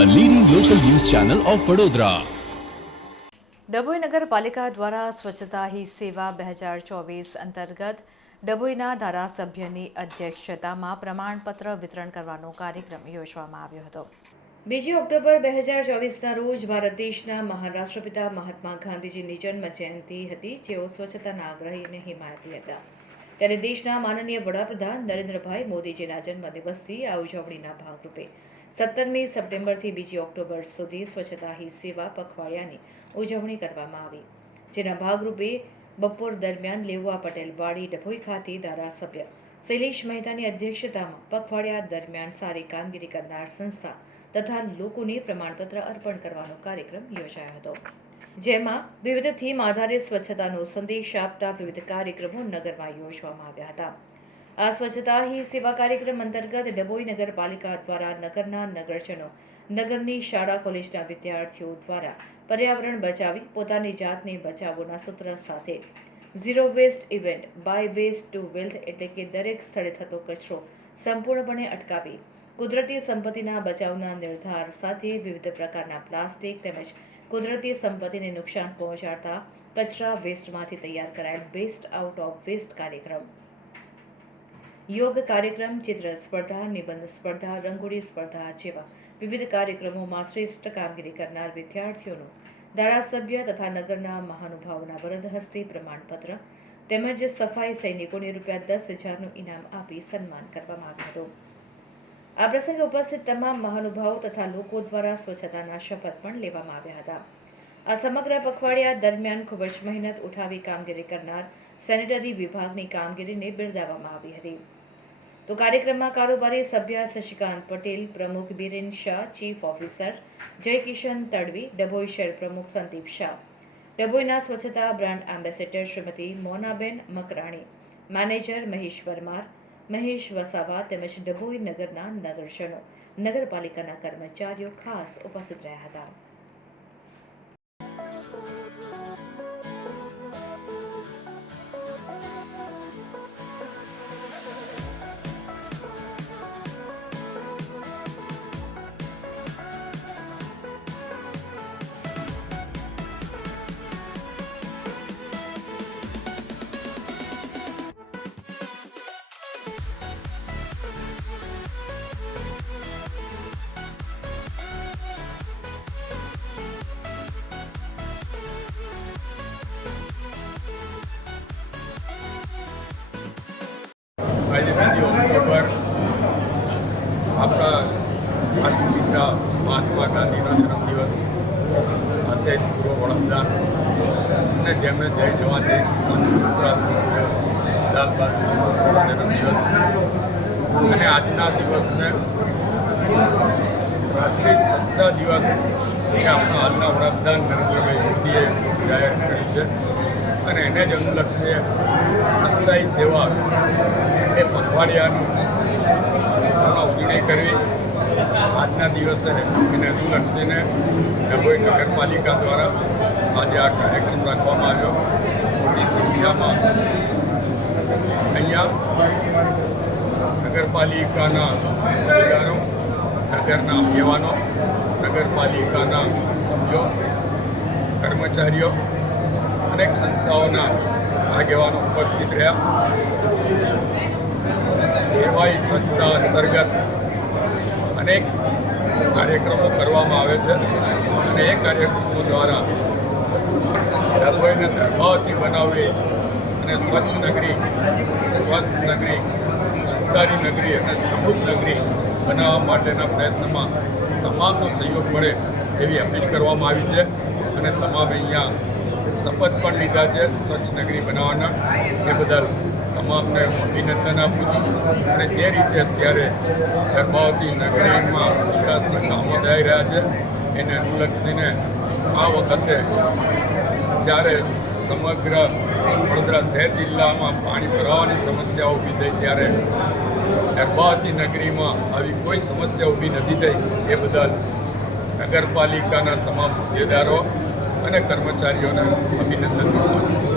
Channel of Vadodara Dabhoi નગરપાલિકા દ્વારા સ્વચ્છતા હી સેવા બે હજાર ચોવીસ અંતર્ગત ડભોઈના ધારાસભ્યની અધ્યક્ષતામાં પ્રમાણપત્ર વિતરણ કરવાનો કાર્યક્રમ યોજવામાં આવ્યો હતો બીજી ઓક્ટોબર બે હજાર ચોવીસના રોજ ભારત દેશના મહાન મહાત્મા ગાંધીજીની જન્મ જયંતિ હતી જેઓ સ્વચ્છતાના આગ્રહી અને હિમાયતી હતા ત્યારે દેશના માનનીય વડાપ્રધાન નરેન્દ્રભાઈ મોદીજીના જન્મદિવસથી આ ઉજવણીના ભાગરૂપે સત્તરમી સપ્ટેમ્બરથી બીજી ઓક્ટોબર સુધી સ્વચ્છતા હી સેવા પખવાડિયાની ઉજવણી કરવામાં આવી. જેના ભાગરૂપે બપોર દરમિયાન લેવા પટેલ વાડી ડભોઈ ખાતે ધારાસભ્ય શૈલેષ મહેતાની અધ્યક્ષતામાં પખવાડિયા દરમિયાન સારી કામગીરી કરનાર સંસ્થા તથા લોકોને પ્રમાણપત્ર અર્પણ કરવાનો કાર્યક્રમ યોજાયો હતો. જેમાં વિવિધ થીમ આધારે સ્વચ્છતાનો સંદેશ આપતા વિવિધ કાર્યક્રમો નગરમાં યોજવામાં આવ્યા હતા. આ સ્વચ્છતા હી સેવા કાર્યક્રમ અંતર્ગત ડભોઈ નગરપાલિકા દ્વારા નગરના નગરજનો, નગરની શાળા કોલેજના વિદ્યાર્થીઓ દ્વારા પર્યાવરણ બચાવી, પોતાની જાતને બચાવવાના સૂત્ર સાથે zero waste event by waste to wealth એટલે કે દરેક સ્થળે થતો કચરો સંપૂર્ણપણે અટકાવી કુદરતી સંપત્તિના બચાવના નિર્ધાર સાથે વિવિધ પ્રકારના પ્લાસ્ટિક તેમજ કુદરતી સંપત્તિને નુકસાન પહોંચાડતા કચરા વેસ્ટમાંથી તૈયાર કરાયેલ બેસ્ટ આઉટ ઓફ વેસ્ટ કાર્યક્રમ. યોગ કાર્યક્રમ, ચિત્ર સ્પર્ધા, નિબંધ સ્પર્ધા, રંગોળી સ્પર્ધા જેવા વિવિધ કાર્યક્રમોમાં શ્રેષ્ઠ કામગીરી કરનાર વિદ્યાર્થીઓનું ધારાસભ્ય તથા નગરના મહાનુભાવોના વરદ હસ્તે પ્રમાણપત્ર તેમજ સફાઈ સૈનિકોને રૂપિયા દસ હજારનું ઇનામ આપી સન્માન કરવામાં આવ્યું હતું. આ પ્રસંગે ઉપસ્થિત તમામ મહાનુભાવો તથા લોકો દ્વારા સ્વચ્છતાના શપથ પણ લેવામાં આવ્યા હતા. આ સમગ્ર પખવાડિયા દરમિયાન ખૂબ જ મહેનત ઉઠાવી કામગીરી કરનાર સેનેટરી વિભાગની કામગીરીને બિરદાવવામાં આવી હતી. તો કાર્યક્રમમાં કારોબારી સભ્ય શશિકાંત પટેલ, પ્રમુખ બિરેન શાહ, ચીફ ઓફિસર જયકિશન તડવી, ડભોઈ શહેર પ્રમુખ સંદીપ શાહ, ડભોઈના સ્વચ્છતા brand ambassador Shrimati Monaben Makrani, manager Mahesh Parmar Mahesh Vasava તેમજ ડભોઈ નગરના નગરજનો નગરપાલિકાના કર્મચારીઓ ખાસ ઉપસ્થિત રહ્યા હતા. રાષ્ટ્રપિતા મહાત્મા ગાંધીનો જન્મદિવસ સાથે પૂર્વ વડાપ્રધાન અને જેમણે જય જવાન, જય કિસાન સૂત્ર જન્મદિવસ અને આજના દિવસને રાષ્ટ્રીય સ્વચ્છતા દિવસ એ આપણા હાલના વડાપ્રધાન નરેન્દ્રભાઈ મોદીએ જાહેર કરી છે. અને એને જ અનુલક્ષીએ સમુદાય સેવા એ પખવાડિયાનું આજના દિવસે એને અનુલક્ષીને ડભોઈ નગરપાલિકા દ્વારા આજે આ કાર્યક્રમ રાખવામાં આવ્યો. મોટી સંખ્યામાં અહીંયા નગરપાલિકાના અધિકારો નગરના આગેવાનો, નગરપાલિકાના સભ્યો, કર્મચારીઓ, અનેક સંસ્થાઓના આગેવાનો ઉપસ્થિત રહ્યા. સેવાઈ સંસ્થા અંતર્ગત અનેક કાર્યક્રમો કરવામાં આવે છે. અને એ કાર્યક્રમો દ્વારા ડભોઈને ગર્ભાવતી બનાવવી અને સ્વચ્છ નગરી, સ્વસ્થ નગરી સંસ્કારી નગરી અને સમૃદ્ધ નગરી બનાવવા માટેના પ્રયત્નમાં તમામનો સહયોગ મળે એવી અપીલ કરવામાં આવી છે. અને તમામે અહીંયા શપથ પણ લીધા છે સ્વચ્છ નગરી બનાવવાના. એ બદલ તમામને હું અભિનંદન આપું છું. અને જે રીતે અત્યારે ગર્ભાવતી નગરીમાં વિકાસના કામો થઈ રહ્યા છે, એને અનુલક્ષીને આ વખતે જ્યારે સમગ્ર વડોદરા શહેર જિલ્લામાં પાણી ભરાવાની સમસ્યા ઊભી થઈ, ત્યારે ગર્ભાવતી નગરીમાં આવી કોઈ સમસ્યા ઊભી નથી થઈ, એ બદલ નગરપાલિકાના તમામ હોદ્દેદારો અને કર્મચારીઓને અભિનંદન આપું